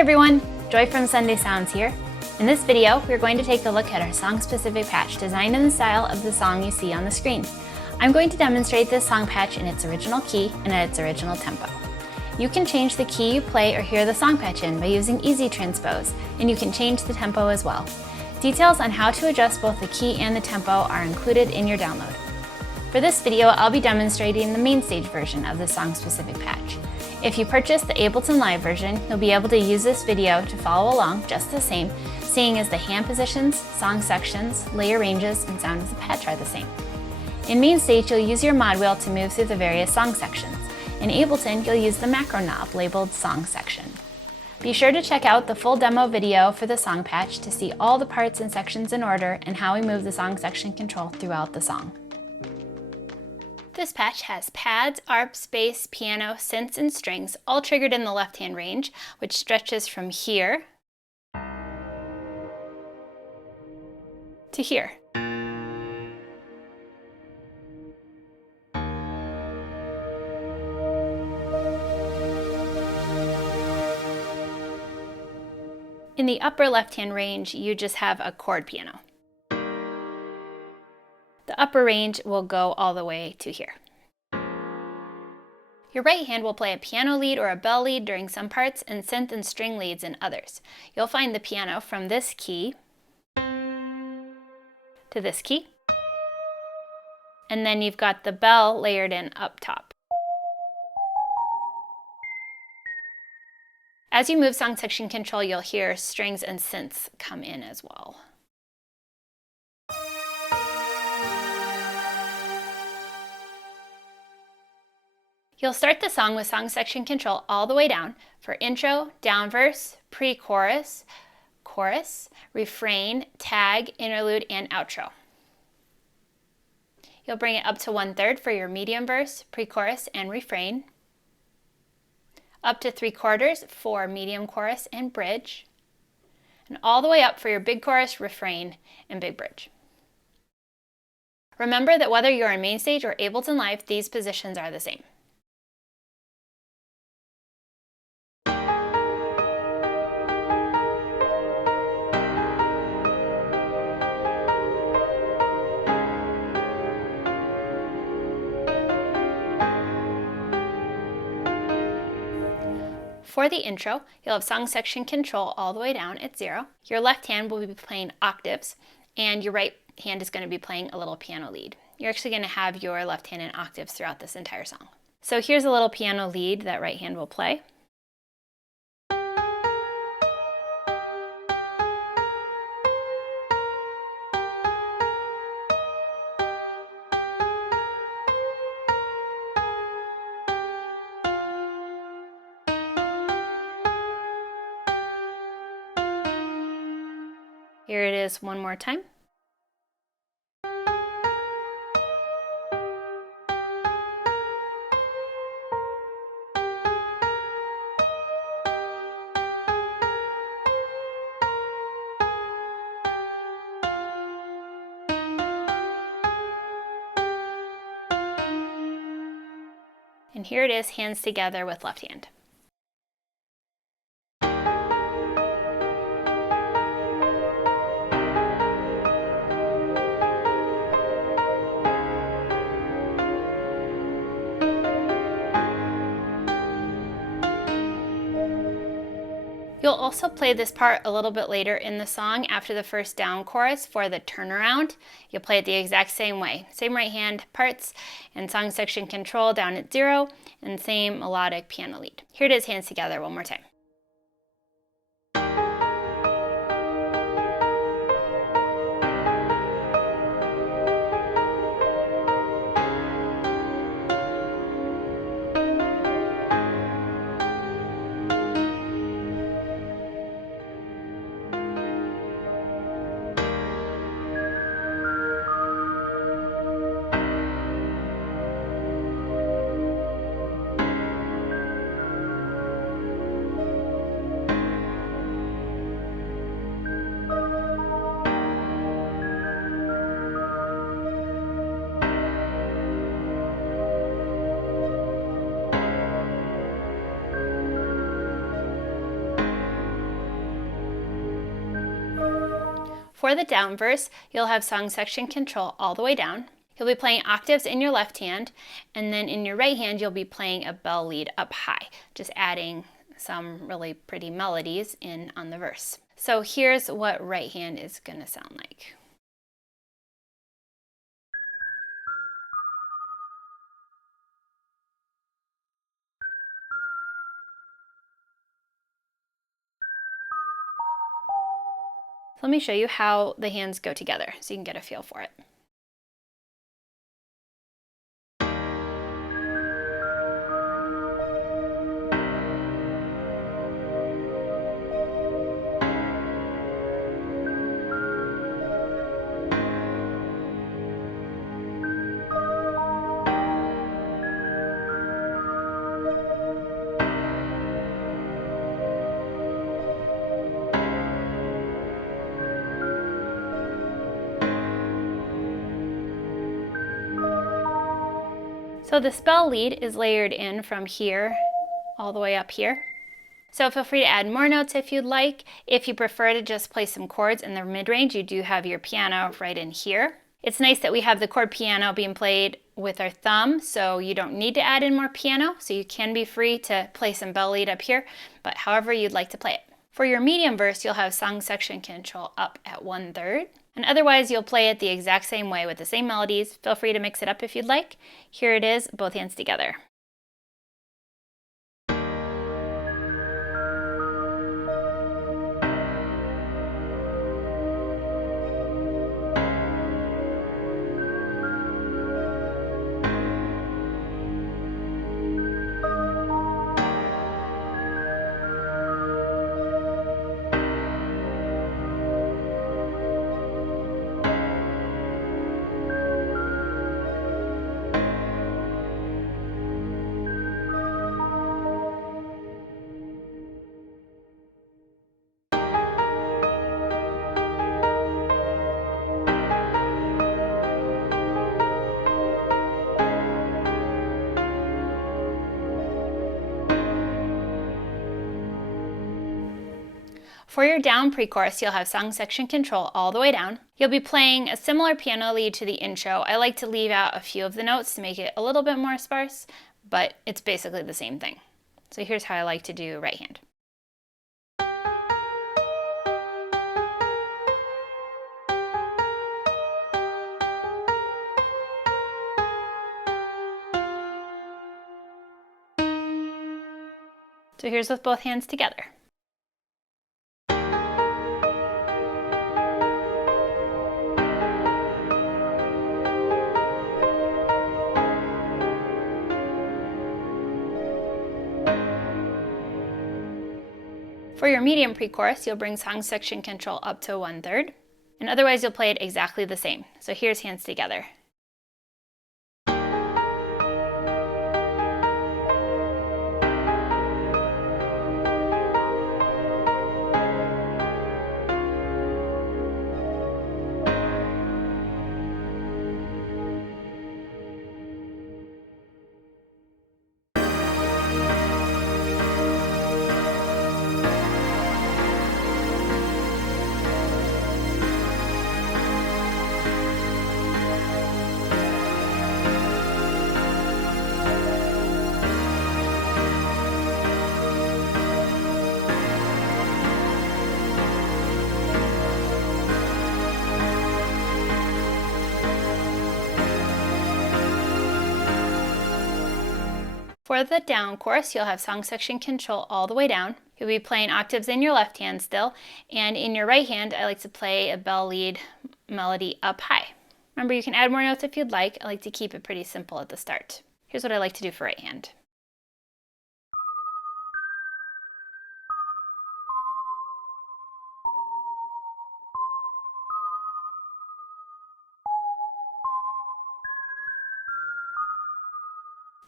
everyone, Joy from Sunday Sounds here. In this video, we're going to take a look at our song-specific patch designed in the style of the song you see on the screen. I'm going to demonstrate this song patch in its original key and at its original tempo. You can change the key you play or hear the song patch in by using Easy Transpose, and you can change the tempo as well. Details on how to adjust both the key and the tempo are included in your download. For this video, I'll be demonstrating the MainStage version of the song-specific patch. If you purchase the Ableton Live version, you'll be able to use this video to follow along just the same, seeing as the hand positions, song sections, layer ranges, and sound of the patch are the same. In MainStage, you'll use your mod wheel to move through the various song sections. In Ableton, you'll use the macro knob labeled Song Section. Be sure to check out the full demo video for the song patch to see all the parts and sections in order and how we move the song section control throughout the song. This patch has pads, arps, bass, piano, synths, and strings, all triggered in the left-hand range, which stretches from here to here. In the upper left-hand range, you just have a chord piano. The upper range will go all the way to here. Your right hand will play a piano lead or a bell lead during some parts and synth and string leads in others. You'll find the piano from this key to this key, and then you've got the bell layered in up top. As you move song section control, you'll hear strings and synths come in as well. You'll start the song with song section control all the way down for intro, down verse, pre-chorus, chorus, refrain, tag, interlude, and outro. You'll bring it up to 1/3 for your medium verse, pre-chorus, and refrain. Up to 3/4 for medium chorus and bridge. And all the way up for your big chorus, refrain, and big bridge. Remember that whether you're in MainStage or Ableton Live, these positions are the same. For the intro, you'll have song section control all the way down at 0. Your left hand will be playing octaves, and your right hand is going to be playing a little piano lead. You're actually going to have your left hand in octaves throughout this entire song. So here's a little piano lead that right hand will play. Here it is one more time. And here it is, hands together with left hand. You'll also play this part a little bit later in the song after the first down chorus for the turnaround. You'll play it the exact same way. Same right hand parts and song section control down at 0 and same melodic piano lead. Here it is, hands together one more time. For the down verse, you'll have song section control all the way down. You'll be playing octaves in your left hand, and then in your right hand you'll be playing a bell lead up high, just adding some really pretty melodies in on the verse. So here's what right hand is going to sound like. So let me show you how the hands go together so you can get a feel for it. So the bell lead is layered in from here all the way up here. So feel free to add more notes if you'd like. If you prefer to just play some chords in the mid-range, you do have your piano right in here. It's nice that we have the chord piano being played with our thumb, so you don't need to add in more piano, so you can be free to play some bell lead up here, but however you'd like to play it. For your medium verse, you'll have song section control up at 1/3. And otherwise, you'll play it the exact same way with the same melodies. Feel free to mix it up if you'd like. Here it is, both hands together. For your down pre-chorus, you'll have song section control all the way down. You'll be playing a similar piano lead to the intro. I like to leave out a few of the notes to make it a little bit more sparse, but it's basically the same thing. So here's how I like to do right hand. So here's with both hands together. For your medium pre-chorus, you'll bring song section control up to 1/3, and otherwise you'll play it exactly the same. So here's hands together. For the down chorus, you'll have song section control all the way down. You'll be playing octaves in your left hand still, and in your right hand, I like to play a bell lead melody up high. Remember, you can add more notes if you'd like. I like to keep it pretty simple at the start. Here's what I like to do for right hand.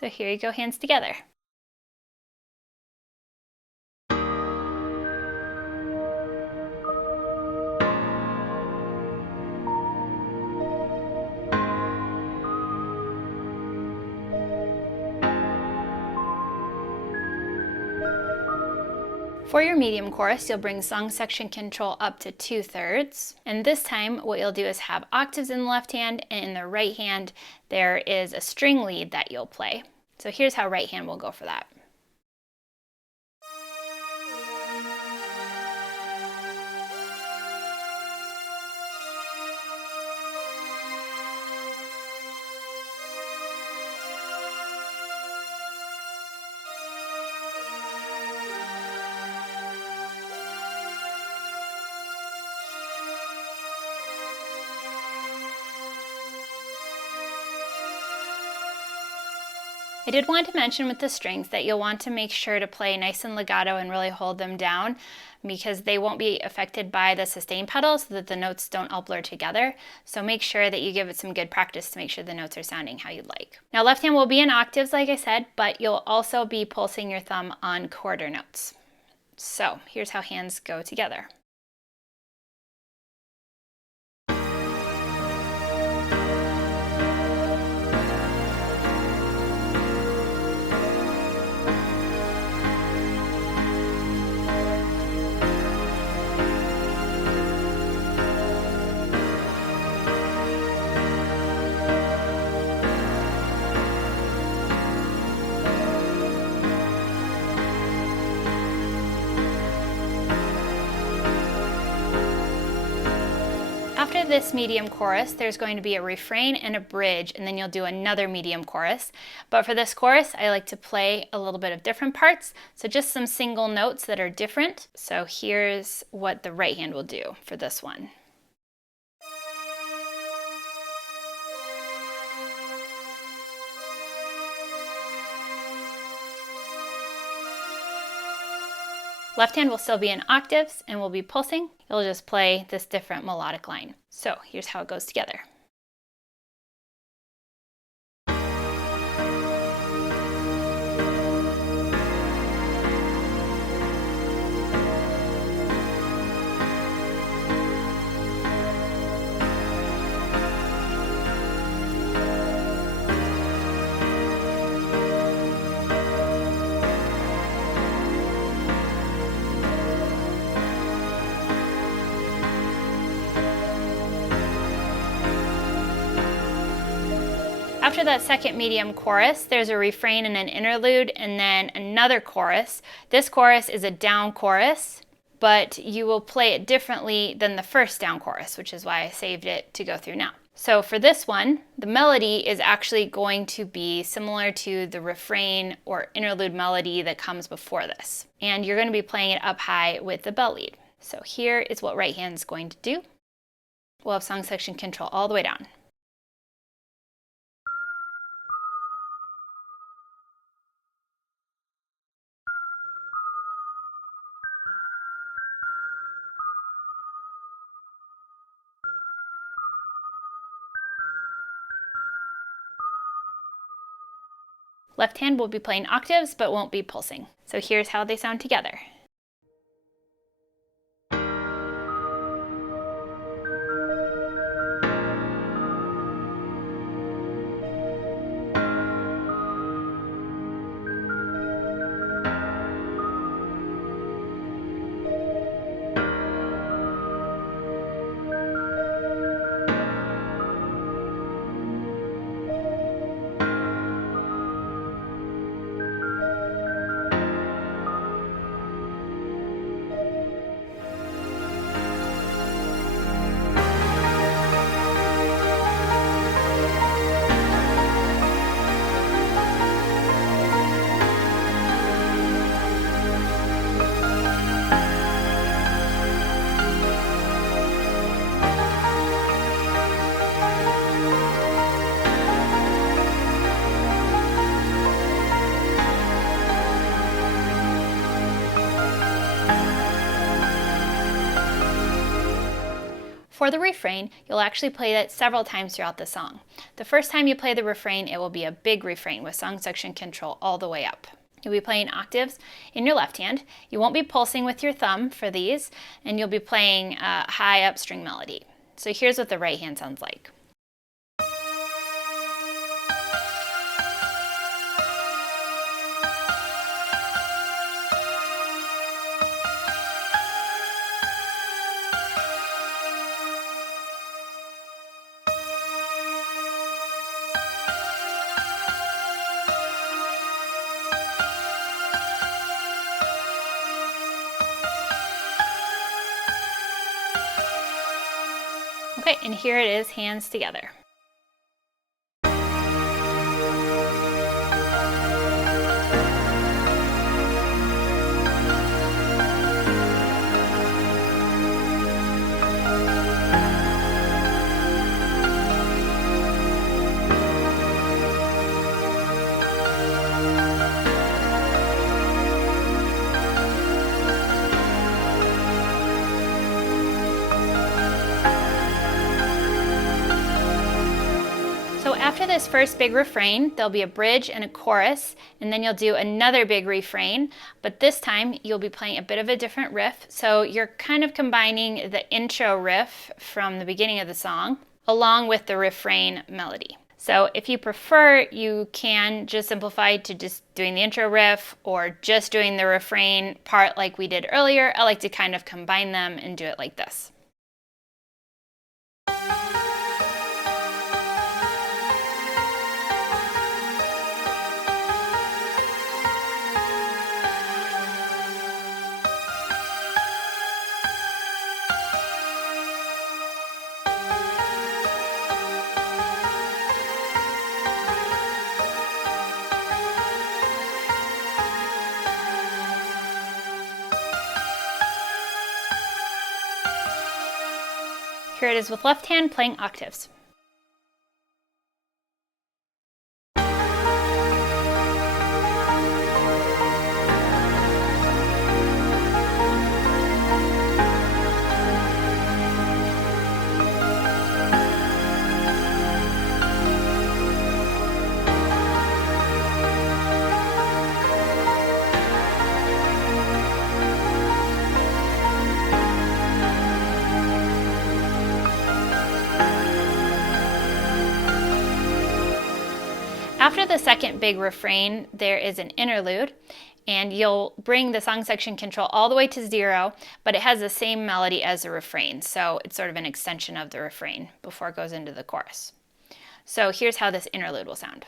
So here you go, hands together. For your medium chorus, you'll bring song section control up to 2/3. And this time, what you'll do is have octaves in the left hand, and in the right hand, there is a string lead that you'll play. So here's how right hand will go for that. I did want to mention with the strings that you'll want to make sure to play nice and legato and really hold them down, because they won't be affected by the sustain pedal so that the notes don't all blur together. So make sure that you give it some good practice to make sure the notes are sounding how you'd like. Now left hand will be in octaves like I said, but you'll also be pulsing your thumb on quarter notes. So here's how hands go together. After this medium chorus, there's going to be a refrain and a bridge, and then you'll do another medium chorus. But for this chorus, I like to play a little bit of different parts, so just some single notes that are different. So here's what the right hand will do for this one. Left hand will still be in octaves and will be pulsing. You'll just play this different melodic line. So here's how it goes together. After that second medium chorus, there's a refrain and an interlude, and then another chorus. This chorus is a down chorus, but you will play it differently than the first down chorus, which is why I saved it to go through now. So for this one, the melody is actually going to be similar to the refrain or interlude melody that comes before this. And you're going to be playing it up high with the bell lead. So here is what right hand's going to do. We'll have song section control all the way down. Left hand will be playing octaves, but won't be pulsing. So here's how they sound together. For the refrain, you'll actually play that several times throughout the song. The first time you play the refrain, it will be a big refrain with song section control all the way up. You'll be playing octaves in your left hand. You won't be pulsing with your thumb for these, and you'll be playing a high up string melody. So here's what the right hand sounds like. Okay, and here it is, hands together. So after this first big refrain, there'll be a bridge and a chorus, and then you'll do another big refrain, but this time you'll be playing a bit of a different riff. So you're kind of combining the intro riff from the beginning of the song along with the refrain melody. So if you prefer, you can just simplify to just doing the intro riff or just doing the refrain part like we did earlier. I like to kind of combine them and do it like this. Here it is with left hand playing octaves. After the second big refrain, there is an interlude, and you'll bring the song section control all the way to 0, but it has the same melody as the refrain, so it's sort of an extension of the refrain before it goes into the chorus. So here's how this interlude will sound.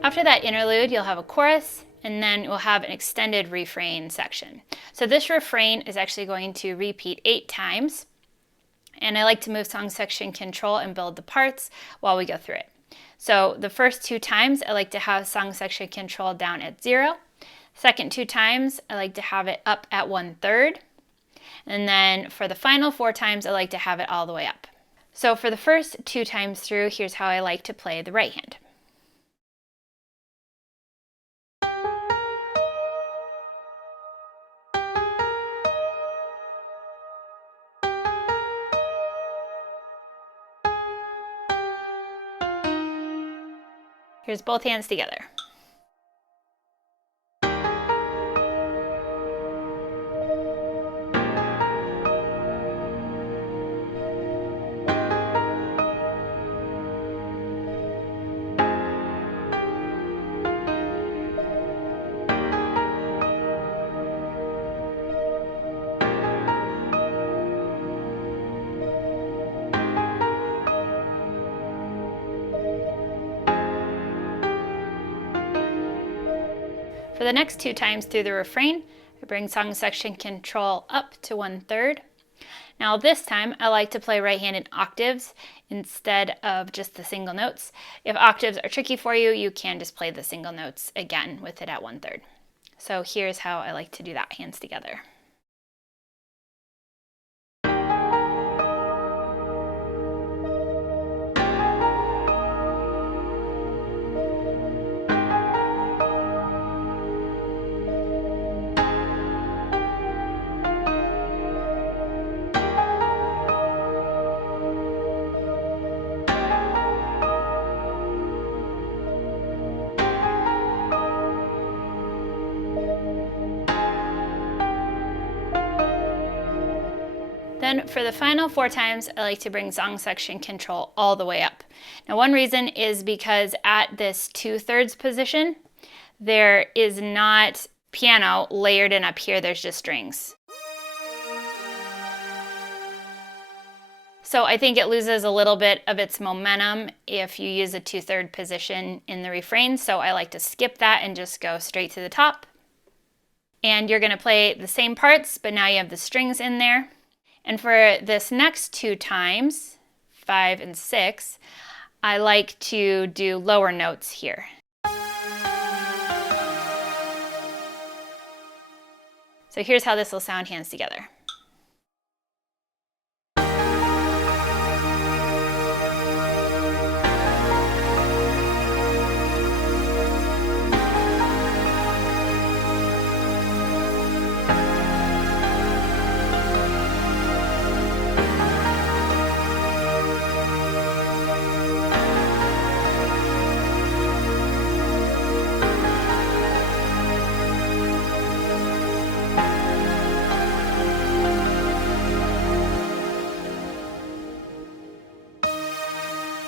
After that interlude, you'll have a chorus, and then we'll have an extended refrain section. So this refrain is actually going to repeat 8 times, and I like to move song section control and build the parts while we go through it. So the first 2 times, I like to have song section control down at 0. Second 2 times, I like to have it up at 1/3. And then for the final 4 times, I like to have it all the way up. So for the first 2 times through, here's how I like to play the right hand. Here's both hands together. For the next 2 times through the refrain, I bring song section control up to 1/3. Now this time I like to play right-handed octaves instead of just the single notes. If octaves are tricky for you, you can just play the single notes again with it at 1/3. So here's how I like to do that, hands together. Then for the final 4 times, I like to bring song section control all the way up. Now one reason is because at this 2/3 position, there is not piano layered in up here, there's just strings. So I think it loses a little bit of its momentum if you use a 2/3 position in the refrain, so I like to skip that and just go straight to the top. And you're going to play the same parts, but now you have the strings in there. And for this next 2 times, 5 and 6, I like to do lower notes here. So here's how this will sound hands together.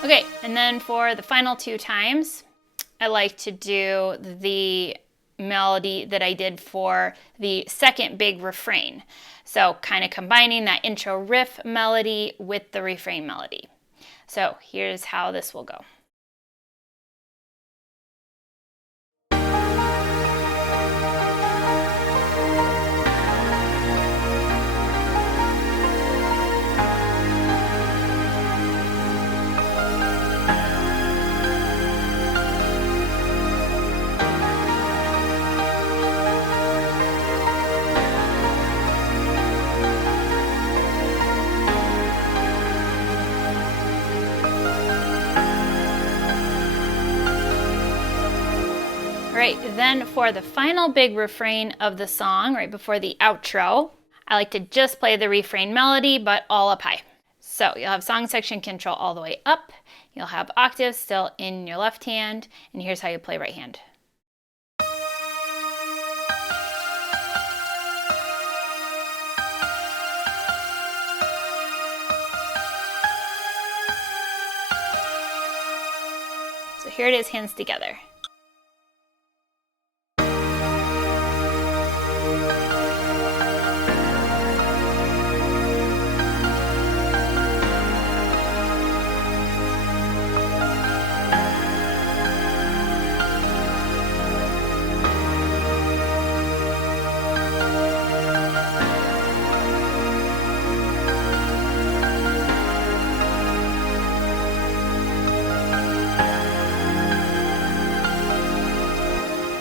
Okay, and then for the final 2 times, I like to do the melody that I did for the second big refrain. So kind of combining that intro riff melody with the refrain melody. So here's how this will go. Right, then for the final big refrain of the song, right before the outro, I like to just play the refrain melody, but all up high. So you'll have song section control all the way up, you'll have octaves still in your left hand, and here's how you play right hand. So here it is, hands together.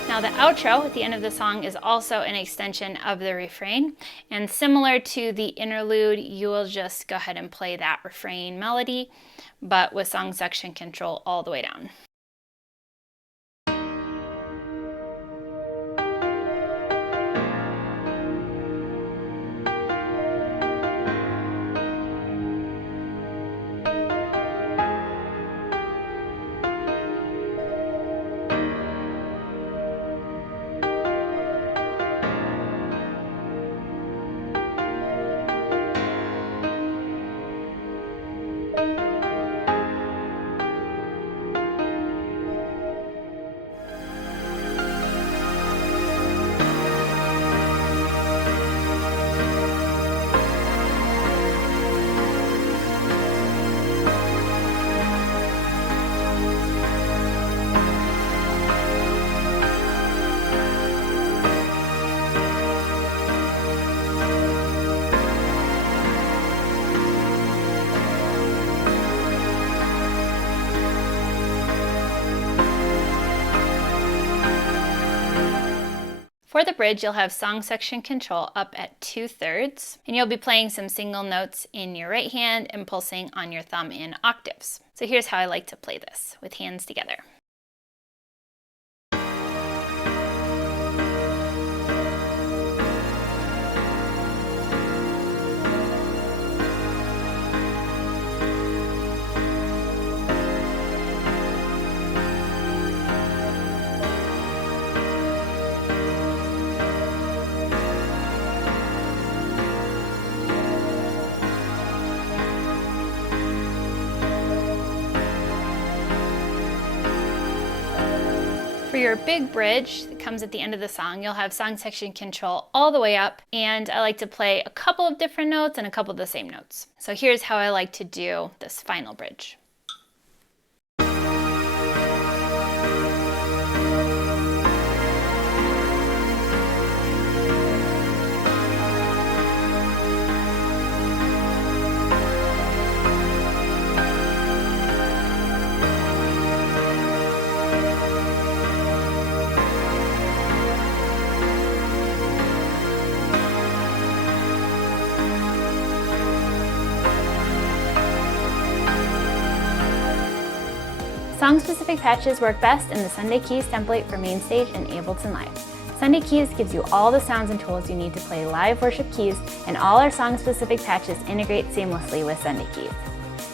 Now the outro at the end of the song is also an extension of the refrain, and similar to the interlude, you will just go ahead and play that refrain melody, but with song section control all the way down. For the bridge, you'll have song section control up at 2/3, and you'll be playing some single notes in your right hand and pulsing on your thumb in octaves. So here's how I like to play this, with hands together. For your big bridge that comes at the end of the song, you'll have song section control all the way up, and I like to play a couple of different notes and a couple of the same notes. So here's how I like to do this final bridge. Song-specific patches work best in the Sunday Keys template for MainStage and Ableton Live. Sunday Keys gives you all the sounds and tools you need to play live worship keys, and all our song-specific patches integrate seamlessly with Sunday Keys.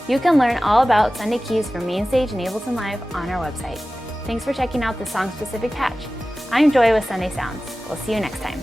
You can learn all about Sunday Keys for MainStage and Ableton Live on our website. Thanks for checking out the song-specific patch. I'm Joy with Sunday Sounds. We'll see you next time.